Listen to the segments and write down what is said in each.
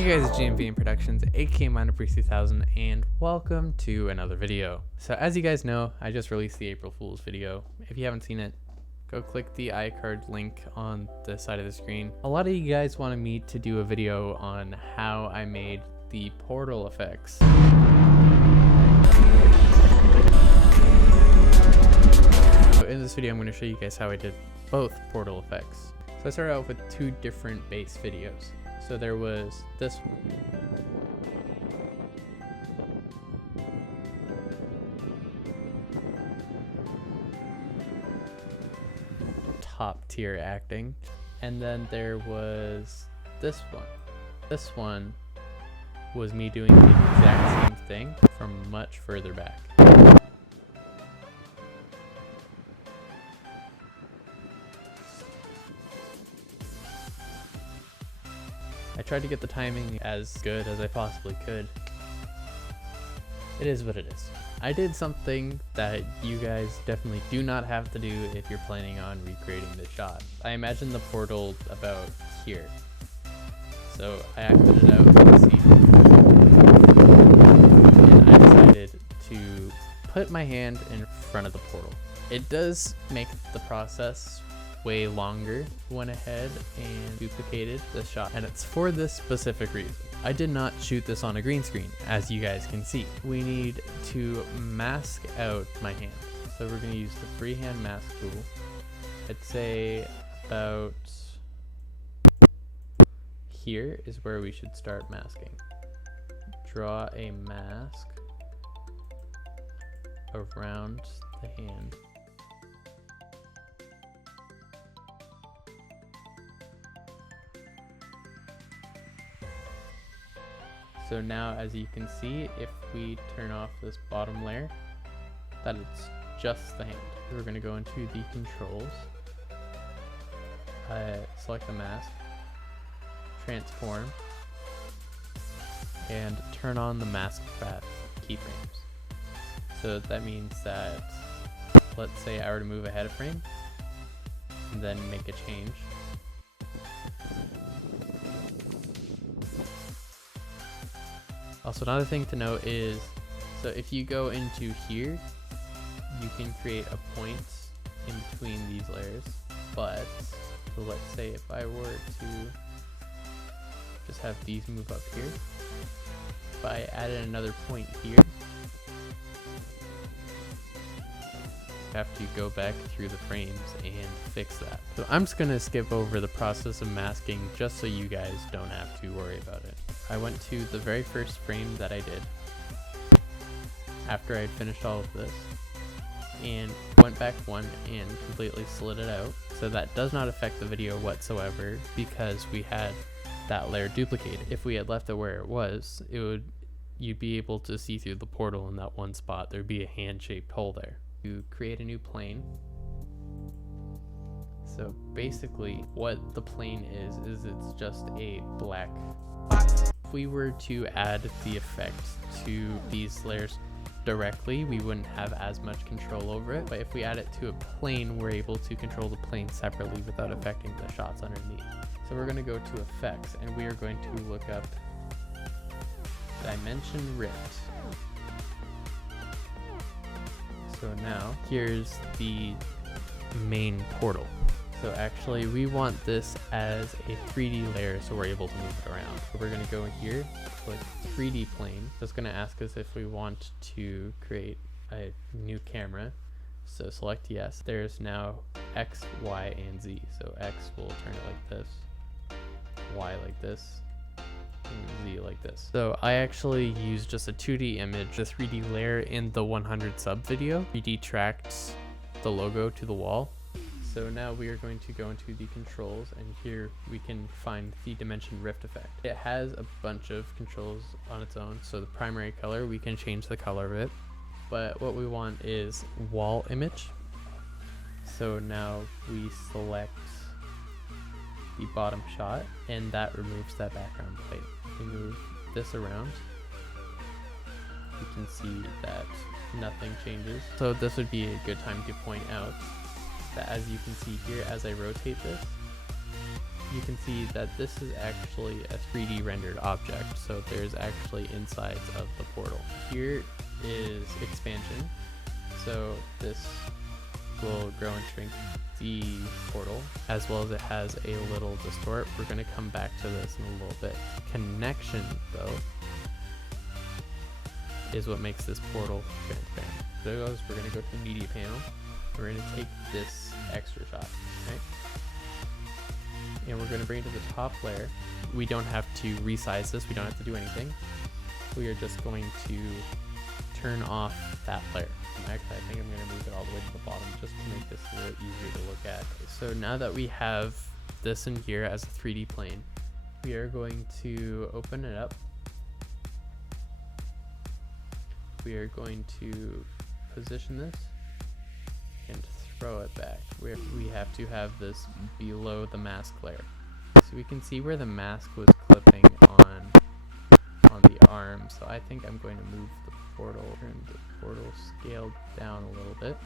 Hey guys, it's GMV Productions, aka Minor Priest 3000, and welcome to another video. So as you guys know, I just released the April Fool's video. If you haven't seen it, go click the iCard link on the side of the screen. A lot of you guys wanted me to do a video on how I made the portal effects. So in this video, I'm going to show you guys how I did both portal effects. So I started out with two different base videos. So there was this top tier acting, and then there was this one. This one was me doing the exact same thing from much further back. I tried to get the timing as good as I possibly could. It is what it is. I did something that you guys definitely do not have to do if you're planning on recreating the shot. I imagined the portal about here. So I acted it out, you can see. And I decided to put my hand in front of the portal. It does make the process way longer. Went ahead and duplicated the shot, and it's for this specific reason. I did not shoot this on a green screen, as you guys can see. We need to mask out my hand, so we're going to use the freehand mask tool. I'd say about here is where we should start masking. Draw a mask around the hand. So now, as you can see, if we turn off this bottom layer, that it's just the hand. We're going to go into the controls, select the mask, transform, and turn on the mask path keyframes. So that means that, let's say I were to move ahead a frame, and then make a change. Also, another thing to note is, so if you go into here, you can create a point in between these layers, but so let's say if I were to just have these move up here, if I added another point here, I have to go back through the frames and fix that. So I'm just going to skip over the process of masking just so you guys don't have to worry about it. I went to the very first frame that I did after I had finished all of this and went back one and completely slid it out. So that does not affect the video whatsoever because we had that layer duplicated. If we had left it where it was, you'd be able to see through the portal in that one spot. There'd be a hand-shaped hole there. You create a new plane. So basically what the plane is it's just a black box. If we were to add the effect to these layers directly, we wouldn't have as much control over it, but if we add it to a plane, we're able to control the plane separately without affecting the shots underneath. So we're going to go to effects and we are going to look up dimension rift. So now here's the main portal. So actually we want this as a 3D layer so we're able to move it around. So we're going to go in here, click 3D plane. So it's going to ask us if we want to create a new camera. So select yes. There's now X, Y, and Z. So X will turn it like this, Y like this, and Z like this. So I actually used just a 2D image, the 3D layer in the 100 sub video. 3D tracked the logo to the wall. So now we are going to go into the controls, and here we can find the dimension rift effect. It has a bunch of controls on its own. So the primary color, we can change the color of it, but what we want is wall image. So now we select the bottom shot and that removes that background plate. We move this around, you can see that nothing changes. So this would be a good time to point out that as you can see here, as I rotate this, you can see that this is actually a 3D rendered object, so there's actually insides of the portal. Here is expansion, so this will grow and shrink the portal, as well as it has a little distort. We're going to come back to this in a little bit. Connection, though, is what makes this portal transparent. So we're going to go to the media panel. We're going to take this extra shot, right? And we're going to bring it to the top layer. We don't have to resize this. We don't have to do anything. We are just going to turn off that layer. Actually, I think I'm going to move it all the way to the bottom just to make this a little easier to look at. So now that we have this in here as a 3D plane, we are going to open it up. We are going to position this and throw it back. We have to have this below the mask layer. So we can see where the mask was clipping on the arm. So I think I'm going to move the portal, turn the portal scaled down a little bit.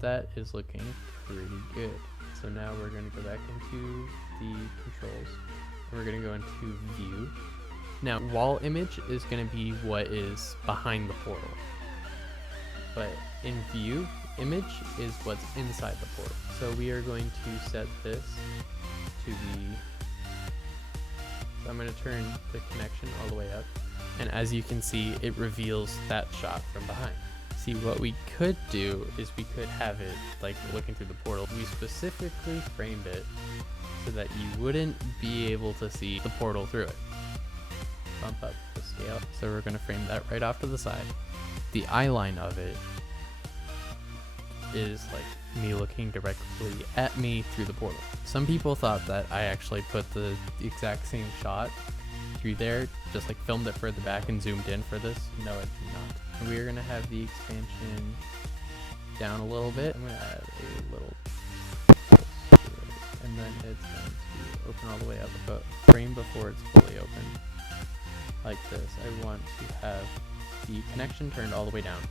That is looking pretty good. So now we're going to go back into the controls. And we're going to go into view. Now, wall image is going to be what is behind the portal. But in view, image is what's inside the portal. So we are going to set this to be, so I'm going to turn the connection all the way up. And as you can see, it reveals that shot from behind. See, what we could do is we could have it like looking through the portal. We specifically framed it so that you wouldn't be able to see the portal through it. Bump up the scale. So we're going to frame that right off to the side. The eye line of it is like me looking directly at me through the portal. Some people thought that I actually put the exact same shot through there, just like filmed it further back and zoomed in for this. No, it did not. We're going to have the expansion down a little bit. I'm going to add a little pulse to it, and then it's going to open all the way up about a frame before it's fully open. Like this. I want to have the connection turned all the way down.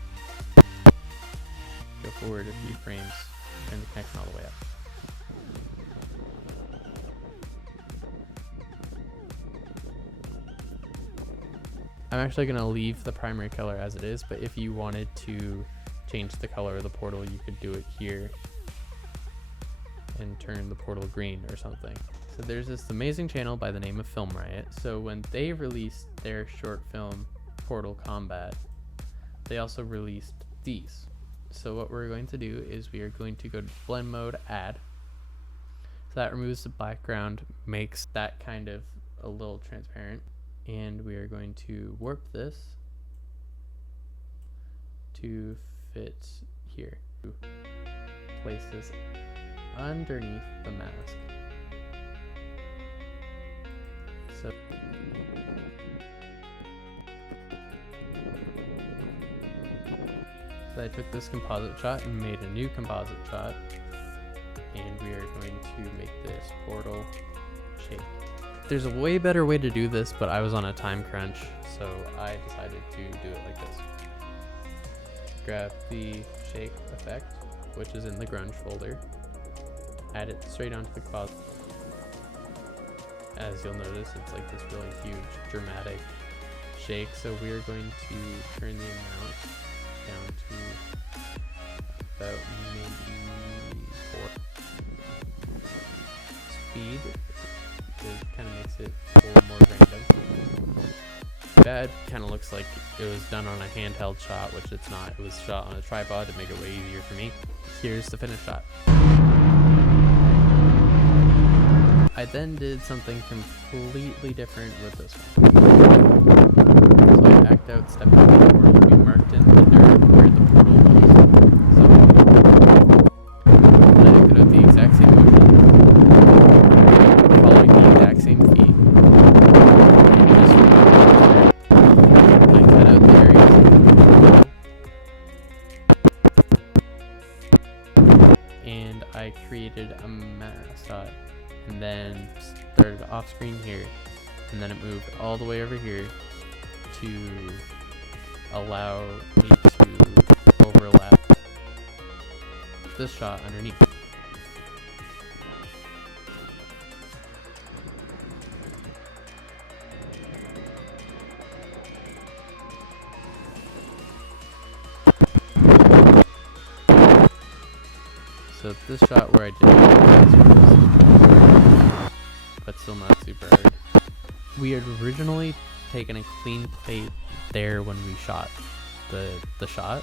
Go forward a few frames, turn the connection all the way up. I'm actually going to leave the primary color as it is, but if you wanted to change the color of the portal, you could do it here and turn the portal green or something. So there's this amazing channel by the name of Film Riot. So when they released their short film Portal Combat, they also released these. So what we're going to do is we are going to go to blend mode, add. So that removes the background, makes that kind of a little transparent. And we are going to warp this to fit here. Place this underneath the mask. So I took this composite shot and made a new composite shot, and we are going to make this portal shake. There's a way better way to do this, but I was on a time crunch, so I decided to do it like this. Grab the shake effect, which is in the grunge folder, add it straight onto the composite. As you'll notice, it's like this really huge, dramatic shake, so we are going to turn the amount down to about maybe 4. Speed, it kind of makes it a little more random. Bad kind of looks like it was done on a handheld shot, which it's not. It was shot on a tripod to make it way easier for me. Here's the finished shot. I then did something completely different with this one. So I backed out, stepped into the portal, we marked in the dirt where the portal was. So then I could have the exact same motion, following the exact same feet. And I cut out the areas, and I created a mask shot. And then started off screen here, and then it moved all the way over here to allow me to overlap this shot underneath. So this shot where I did, but still not super hard. We had originally taken a clean plate there when we shot the shot,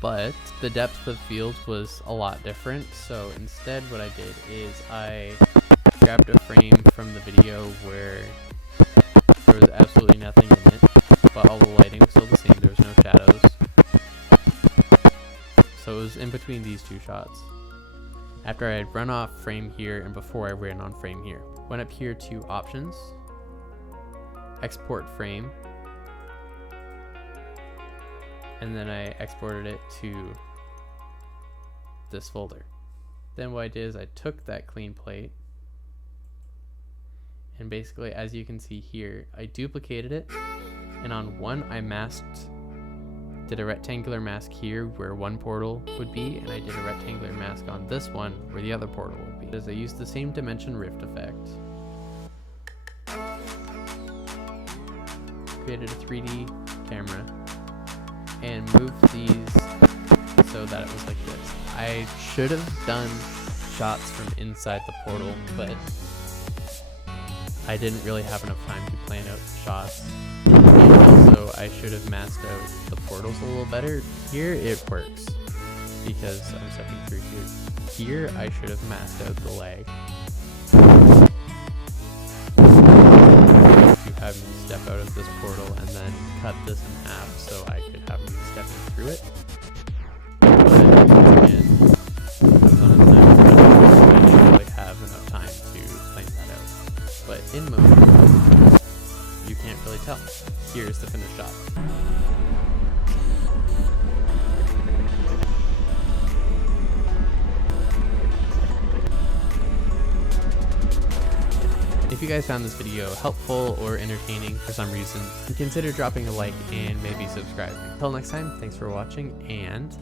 but the depth of field was a lot different. So instead what I did is I grabbed a frame from the video where there was absolutely nothing in it, but all the lighting was still the same, there was no shadows. So it was in between these two shots. After I had run off frame here and before I ran on frame here. Went up here to options, export frame, and then I exported it to this folder. Then what I did is I took that clean plate, and basically, as you can see here, I duplicated it, and on one I did a rectangular mask here where one portal would be, and I did a rectangular mask on this one where the other portal would be. As I used the same dimension rift effect, created a 3D camera, and moved these so that it was like this. I should have done shots from inside the portal, but I didn't really have enough time to plan out the shots. And also, I should have masked out the portals a little better. Here it works because I'm stepping through here. Here I should have masked out the lag. To have me step out of this portal and then cut this in half so I could have me stepping through it. But again, I was on a time crunch, so I didn't really have enough time to plan that out. But in mode, you can't really tell. Here's the finished shot. If you guys found this video helpful or entertaining for some reason, consider dropping a like and maybe subscribing. Until next time, thanks for watching, and